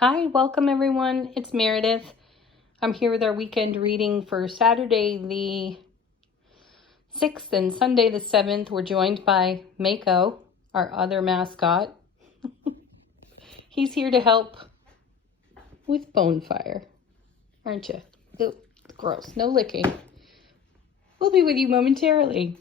Hi, welcome everyone. It's Meredith. I'm here with our weekend reading for Saturday the 6th and Sunday the 7th. We're joined by Mako, our other mascot. He's here to help with bonfire, aren't you? Ooh, gross. No licking. We'll be with you momentarily.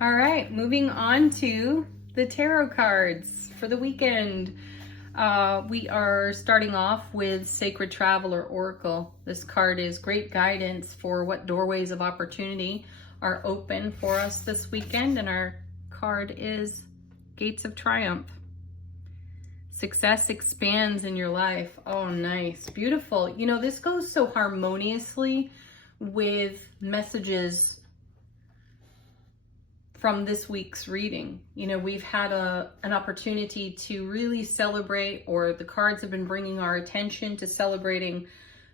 All right, moving on to the tarot cards for the weekend. We are starting off with Sacred Traveler Oracle. This card is great guidance for what doorways of opportunity are open for us this weekend. And our card is Gates of Triumph. Success expands in your life. Oh, nice. Beautiful. You know, this goes so harmoniously with messages from this week's reading. You know, we've had an opportunity to really celebrate, or the cards have been bringing our attention to celebrating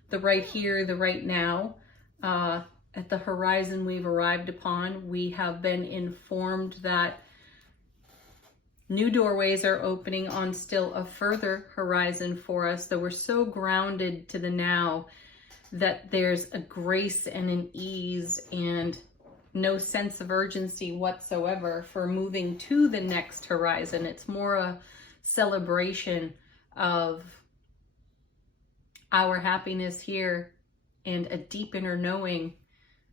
the right here, the right now. At the horizon we've arrived upon, we have been informed that new doorways are opening on still a further horizon for us, that we're so grounded to the now that there's a grace and an ease and no sense of urgency whatsoever for moving to the next horizon. It's more a celebration of our happiness here and a deep inner knowing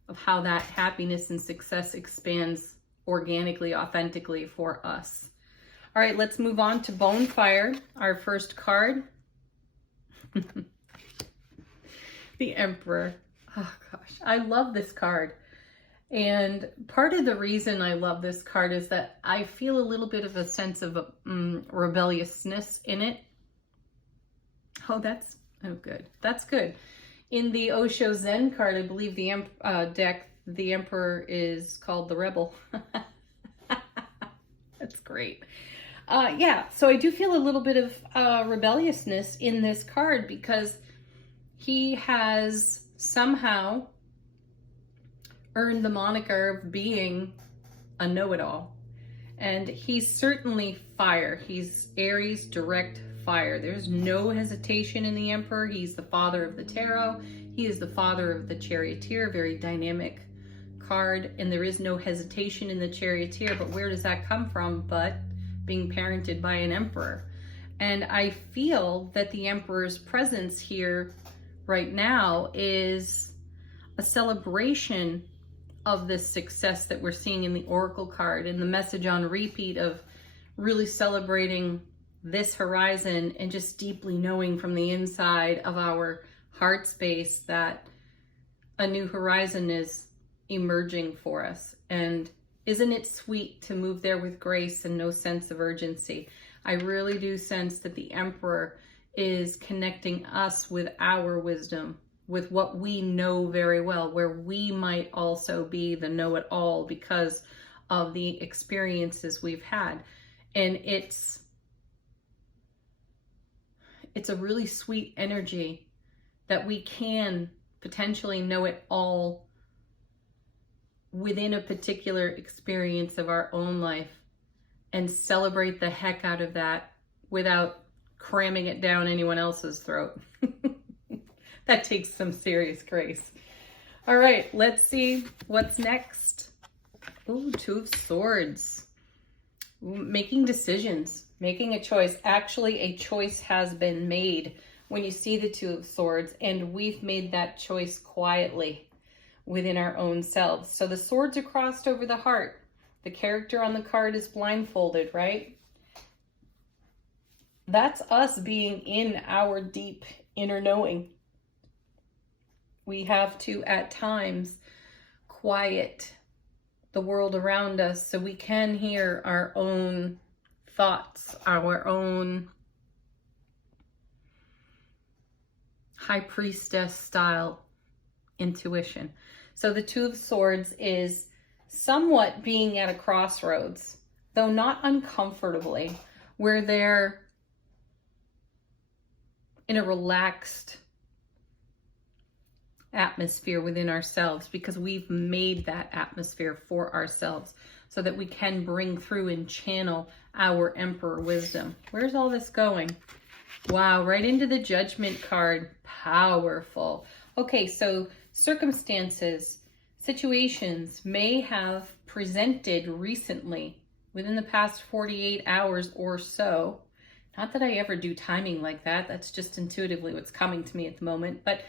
of how that happiness and success expands organically, authentically for us. All right, let's move on to Bonefire, our first card. The Emperor. Oh gosh, I love this card. And part of the reason I love this card is that I feel a little bit of a sense of rebelliousness in it. Oh, good. That's good. In the Osho Zen card, I believe the deck, the Emperor is called the Rebel. That's great. Yeah, so I do feel a little bit of rebelliousness in this card because he has somehow earned the moniker of being a know-it-all. And he's certainly fire. He's Aries direct fire. There's no hesitation in the Emperor. He's the father of the tarot. He is the father of the Charioteer, very dynamic card. And there is no hesitation in the Charioteer, but where does that come from but being parented by an Emperor? And I feel that the Emperor's presence here right now is a celebration of this success that we're seeing in the Oracle card, and the message on repeat of really celebrating this horizon and just deeply knowing from the inside of our heart space that a new horizon is emerging for us. And isn't it sweet to move there with grace and no sense of urgency? I really do sense that the Emperor is connecting us with our wisdom, with what we know very well, where we might also be the know-it-all because of the experiences we've had. And it's a really sweet energy that we can potentially know it all within a particular experience of our own life and celebrate the heck out of that without cramming it down anyone else's throat. That takes some serious grace. All right, let's see what's next. Ooh, Two of Swords. Making decisions, making a choice. Actually, a choice has been made when you see the Two of Swords, and we've made that choice quietly within our own selves. So the swords are crossed over the heart. The character on the card is blindfolded, right? That's us being in our deep inner knowing. We have to, at times, quiet the world around us so we can hear our own thoughts, our own high priestess style intuition. So the Two of Swords is somewhat being at a crossroads, though not uncomfortably, where they're in a relaxed atmosphere within ourselves, because we've made that atmosphere for ourselves so that we can bring through and channel our Emperor wisdom. Where's all this going? Wow, right into the Judgment card. Powerful. Okay, so circumstances, situations may have presented recently within the past 48 hours or so. Not that I ever do timing like that. That's just intuitively what's coming to me at the moment. But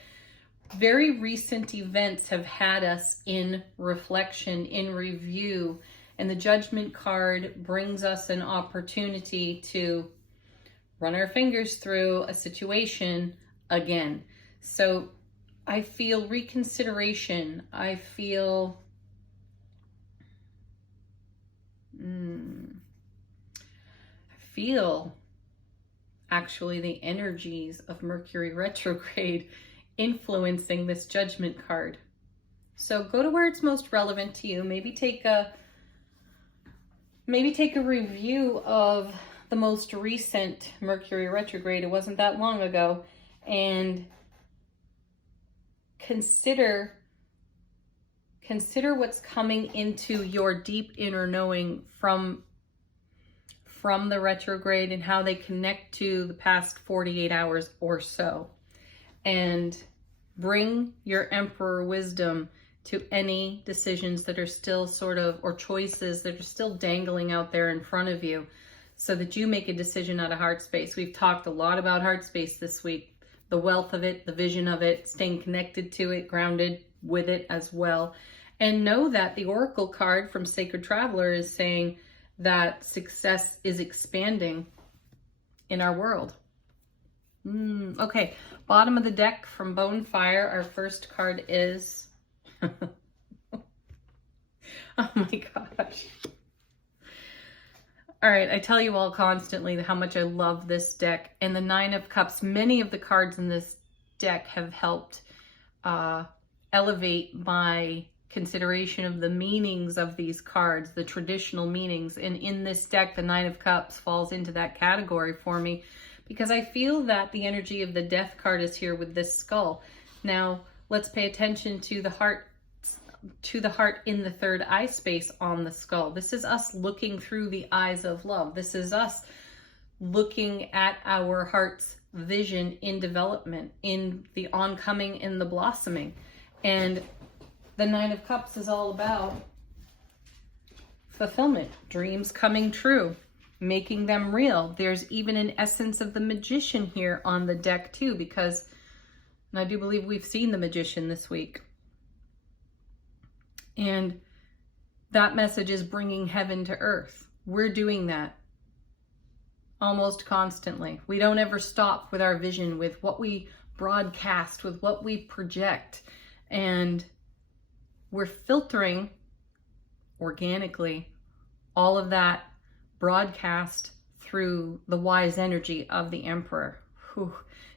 very recent events have had us in reflection, in review. And the Judgment card brings us an opportunity to run our fingers through a situation again. So I feel reconsideration. I feel actually the energies of Mercury retrograde influencing this Judgment card. So go to where it's most relevant to you. Maybe take a review of the most recent Mercury retrograde. It wasn't that long ago. And consider what's coming into your deep inner knowing from the retrograde and how they connect to the past 48 hours or so. And bring your Emperor wisdom to any decisions that are still or choices that are still dangling out there in front of you, so that you make a decision out of heart space. We've talked a lot about heart space this week, the wealth of it, the vision of it, staying connected to it, grounded with it as well. And know that the Oracle card from Sacred Traveler is saying that success is expanding in our world. Okay, bottom of the deck from Bonefire, our first card is... oh my gosh. All right, I tell you all constantly how much I love this deck. And the Nine of Cups, many of the cards in this deck have helped elevate my consideration of the meanings of these cards, the traditional meanings. And in this deck, the Nine of Cups falls into that category for me, because I feel that the energy of the Death card is here with this skull. Now, let's pay attention to the heart in the third eye space on the skull. This is us looking through the eyes of love. This is us looking at our heart's vision in development, in the oncoming, in the blossoming. And the Nine of Cups is all about fulfillment, dreams coming true, making them real. There's even an essence of the Magician here on the deck too, because, and I do believe we've seen the Magician this week. And that message is bringing heaven to earth. We're doing that almost constantly. We don't ever stop with our vision, with what we broadcast, with what we project. And we're filtering organically all of that broadcast through the wise energy of the Emperor. Whew.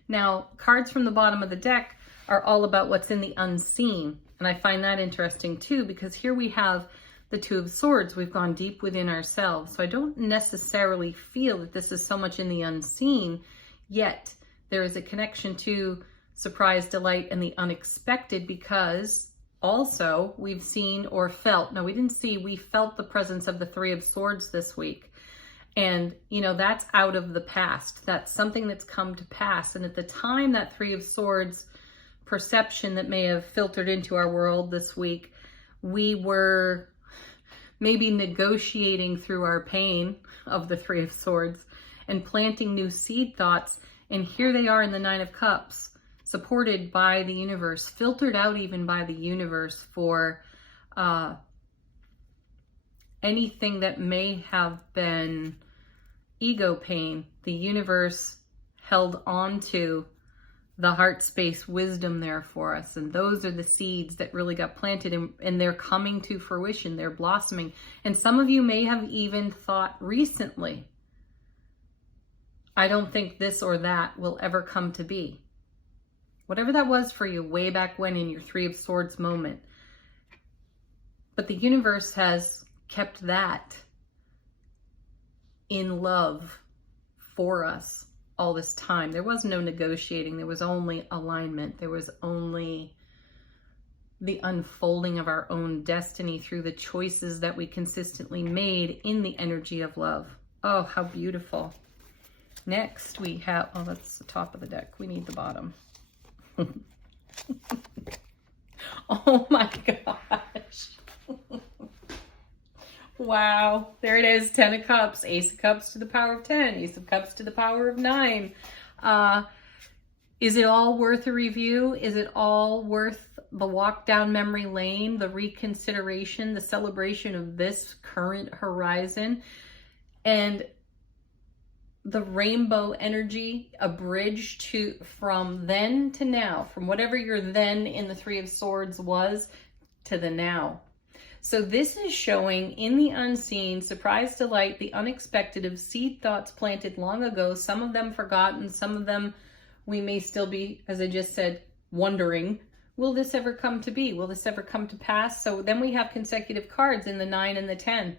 Now, cards from the bottom of the deck are all about what's in the unseen. And I find that interesting too, because here we have the Two of Swords. We've gone deep within ourselves. So I don't necessarily feel that this is so much in the unseen, yet there is a connection to surprise, delight, and the unexpected, because also we've seen or felt, no, we didn't see, we felt the presence of the Three of Swords this week. And, you know, that's out of the past. That's something that's come to pass. And at the time that Three of Swords perception that may have filtered into our world this week, we were maybe negotiating through our pain of the Three of Swords and planting new seed thoughts. And here they are in the Nine of Cups, supported by the universe, filtered out even by the universe for anything that may have been ego pain. The universe held on to the heart space wisdom there for us. And those are the seeds that really got planted, and they're coming to fruition. They're blossoming. And some of you may have even thought recently, I don't think this or that will ever come to be. Whatever that was for you way back when in your Three of Swords moment. But the universe has kept that in love for us all this time. There was no negotiating. There was only alignment. There was only the unfolding of our own destiny through the choices that we consistently made in the energy of love. Oh, how beautiful. Next we have, oh, that's the top of the deck. We need the bottom. Oh my gosh. Wow. There it is. 10 of Cups. Ace of Cups to the power of 10. Ace of Cups to the power of 9. Is it all worth a review? Is it all worth the walk down memory lane, the reconsideration, the celebration of this current horizon, and the rainbow energy, a bridge from then to now, from whatever your then in the Three of Swords was to the now. So this is showing in the unseen, surprise, delight, the unexpected of seed thoughts planted long ago, some of them forgotten, some of them we may still be, as I just said, wondering, will this ever come to be? Will this ever come to pass? So then we have consecutive cards in the 9 and the 10.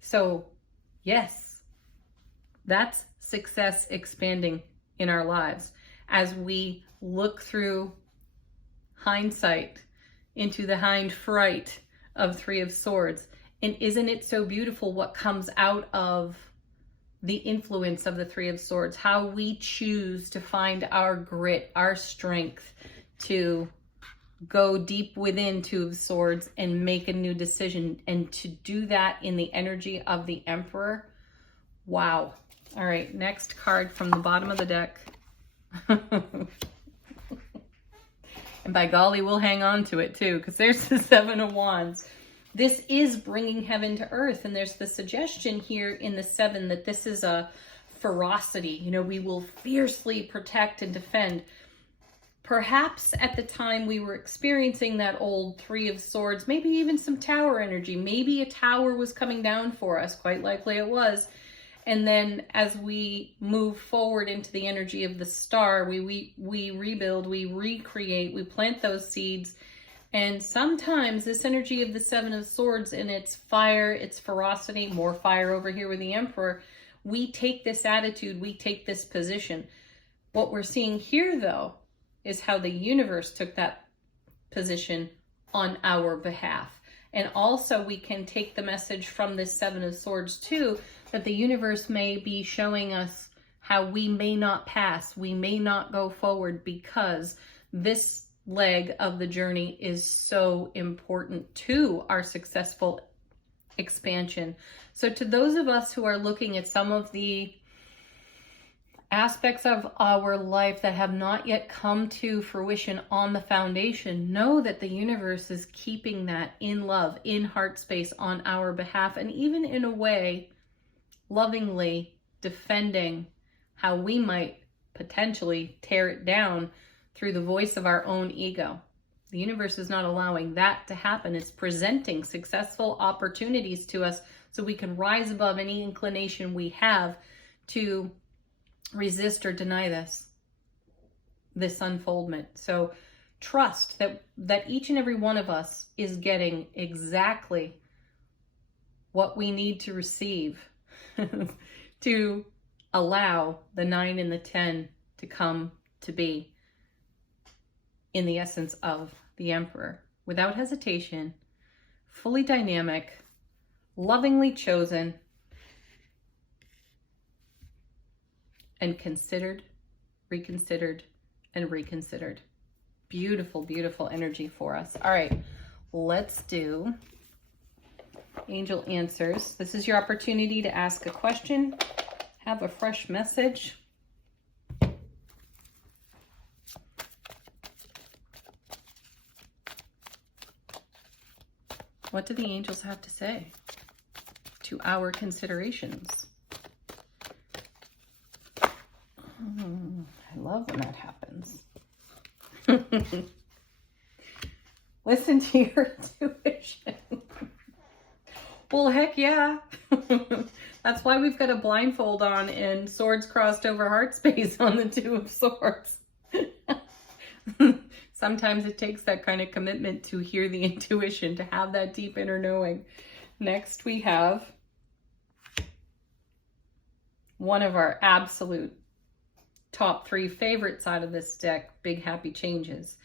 So yes, that's success expanding in our lives as we look through hindsight into the hind fright of Three of Swords. And isn't it so beautiful what comes out of the influence of the Three of Swords, how we choose to find our grit, our strength to go deep within Two of Swords and make a new decision, and to do that in the energy of the Emperor. Wow. All right, next card from the bottom of the deck. And by golly, we'll hang on to it too, because there's the 7 of Wands. This is bringing heaven to earth, and there's the suggestion here in the 7 that this is a ferocity. You know, we will fiercely protect and defend. Perhaps at the time we were experiencing that old Three of Swords, maybe even some tower energy. Maybe a tower was coming down for us. Quite likely it was. And then as we move forward into the energy of the star, we rebuild, we recreate, we plant those seeds. And sometimes this energy of the 7 of Swords and its fire, its ferocity, more fire over here with the Emperor, we take this attitude, we take this position. What we're seeing here, though, is how the universe took that position on our behalf. And also we can take the message from this 7 of Swords too, that the universe may be showing us how we may not pass, we may not go forward, because this leg of the journey is so important to our successful expansion. So to those of us who are looking at some of the aspects of our life that have not yet come to fruition on the foundation, know that the universe is keeping that in love, in heart space on our behalf, and even in a way, lovingly defending how we might potentially tear it down through the voice of our own ego. The universe is not allowing that to happen. It's presenting successful opportunities to us so we can rise above any inclination we have to resist or deny this unfoldment. So trust that each and every one of us is getting exactly what we need to receive to allow the 9 and the 10 to come to be in the essence of the Emperor, without hesitation, fully dynamic, lovingly chosen, and considered, reconsidered, and reconsidered. Beautiful, beautiful energy for us. All right, let's do angel answers. This is your opportunity to ask a question, have a fresh message. What do the angels have to say to our considerations? I love when that happens. Listen to your intuition. Well, heck yeah. That's why we've got a blindfold on and swords crossed over heart space on the 2 of Swords. Sometimes it takes that kind of commitment to hear the intuition, to have that deep inner knowing. Next, we have one of our absolute top 3 favorites out of this deck, Big Happy Changes.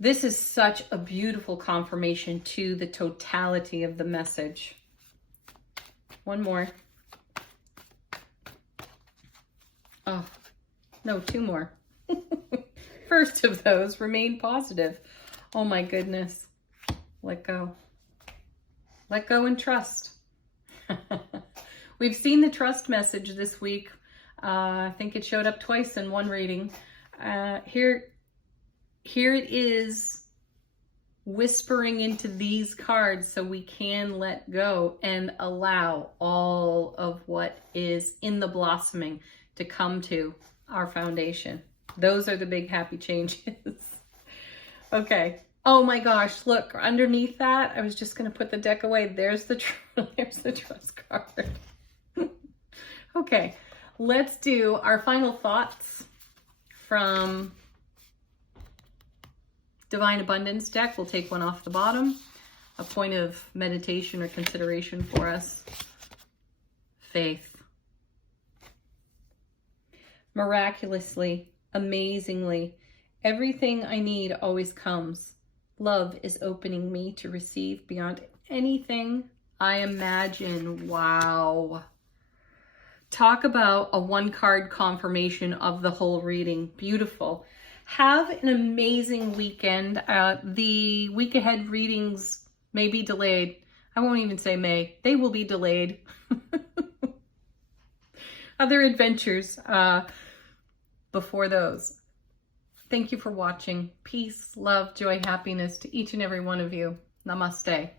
This is such a beautiful confirmation to the totality of the message. One more. Oh, no, two more. First of those, remain positive. Oh my goodness. Let go. Let go and trust. We've seen the trust message this week. I think it showed up twice in one reading. Here it is whispering into these cards so we can let go and allow all of what is in the blossoming to come to our foundation. Those are the big happy changes. Okay. Oh my gosh, look, underneath that, I was just going to put the deck away. There's the trust card. Okay, let's do our final thoughts from Divine Abundance deck. We'll take one off the bottom. A point of meditation or consideration for us. Faith. Miraculously, amazingly, everything I need always comes. Love is opening me to receive beyond anything I imagine. Wow. Talk about a one-card confirmation of the whole reading. Beautiful. Have an amazing weekend. The week ahead readings may be delayed. I won't even say may. They will be delayed. Other adventures before those. Thank you for watching. Peace, love, joy, happiness to each and every one of you. Namaste.